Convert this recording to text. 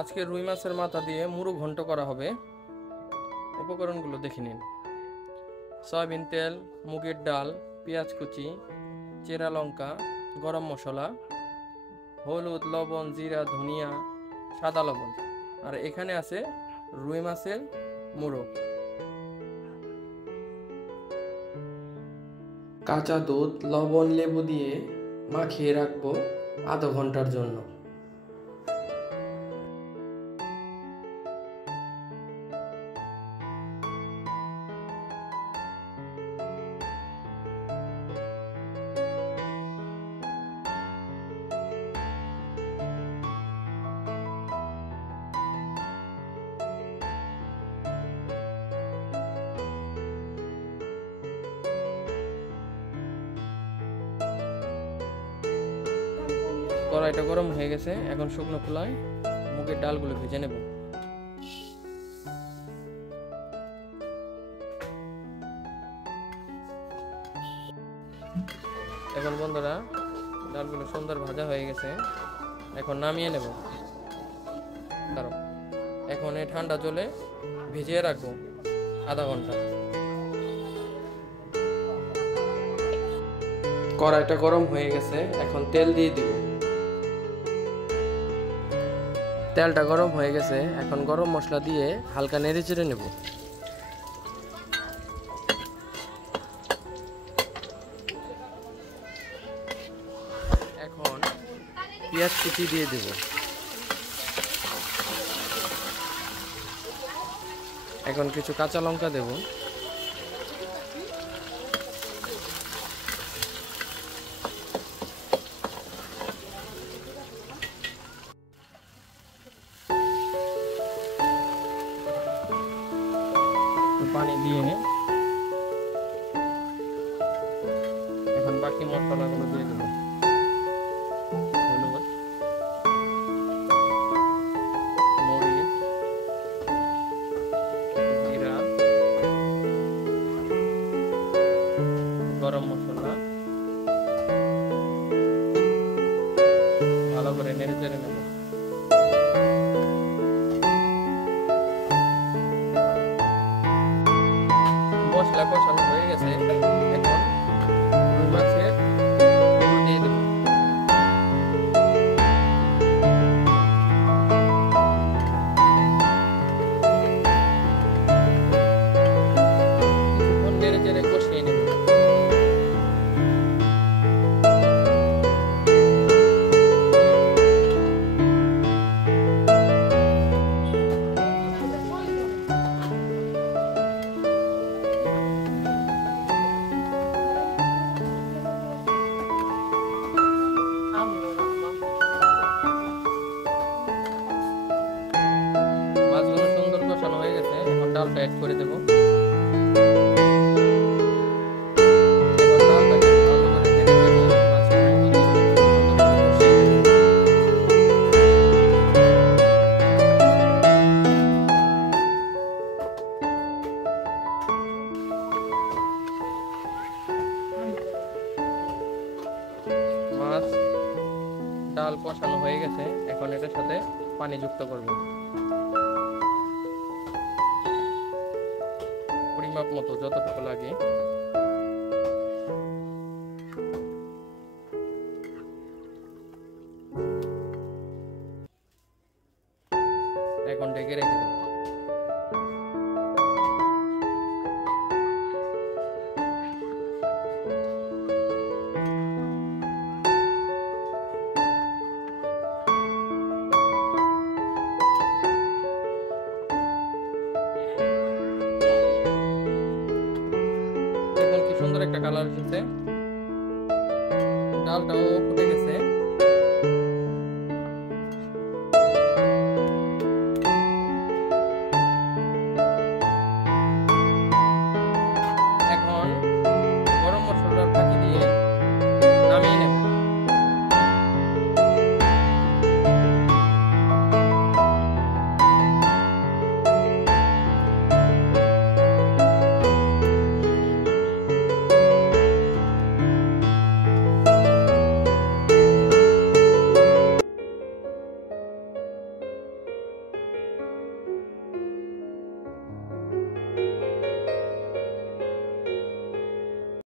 আজকে রুই মাছের মাথা দিয়ে মুড়ো ঘন্ট করা হবে। উপকরণগুলো দেখে নিন। সয়াবিন তেল, মুগের ডাল, পেঁয়াজ কুচি, চেরা লঙ্কা, গরম মশলা, হলুদ, লবণ, জিরা, ধনিয়া, সাদা লবণ। আর এখানে আছে রুই মাছের মুড়ো। কাঁচা দুধ, লবণ, লেবু দিয়ে মাখিয়ে রাখবো আধা ঘন্টার জন্য। কড়াইটা গরম হয়ে গেছে, এখন শুকনো খোলায় মুগের ডালগুলো ভেজে নেব। এখন বন্ধুরা, ডালগুলো সুন্দর ভাজা হয়ে গেছে, এখন নামিয়ে নেব। দাঁড়াও, এখন এই ঠান্ডা জলে ভিজিয়ে রাখবো আধা ঘন্টা। কড়াইটা গরম হয়ে গেছে, এখন তেল দিয়ে দিব। তেলটা গরম হয়ে গেছে, এখন গরম মশলা দিয়ে হালকা নেড়ে চেড়ে নেব। এখন পেঁয়াজ কুচি দিয়ে দেব। এখন কিছু কাঁচা লঙ্কা দেব। পানি দিয়ে এখন বাকি মশলাগুলো দিয়ে দেবো। হলুদ, মরিচ, জিরা, গরম মশলা, ভালো করে নেড়ে চেড়ে নেব। মশলা কষানো হয়ে গেছে, এখন রুই মাছের মুড়ো দিয়ে দেব। কিছুক্ষণ নেড়ে চেড়ে কষিয়ে নেব। মাছগুলো সুন্দর কষানো হয়ে গেছে, এখন ডালটা অ্যাড করে দেব। এখন ডালটাকে ভালো করে নেড়ে চেড়ে মাছের মধ্যে দিয়ে সুন্দর করে কষিয়ে নেব। মাছ ডাল কষানো হয়ে গেছে, এখন এটার সাথে পানি যুক্ত করব। পরিমাপ মতো যতটুকু লাগে। এখন ঢেকে রেখে দেব। সুন্দর একটা কালার এসেছে, ডালটাও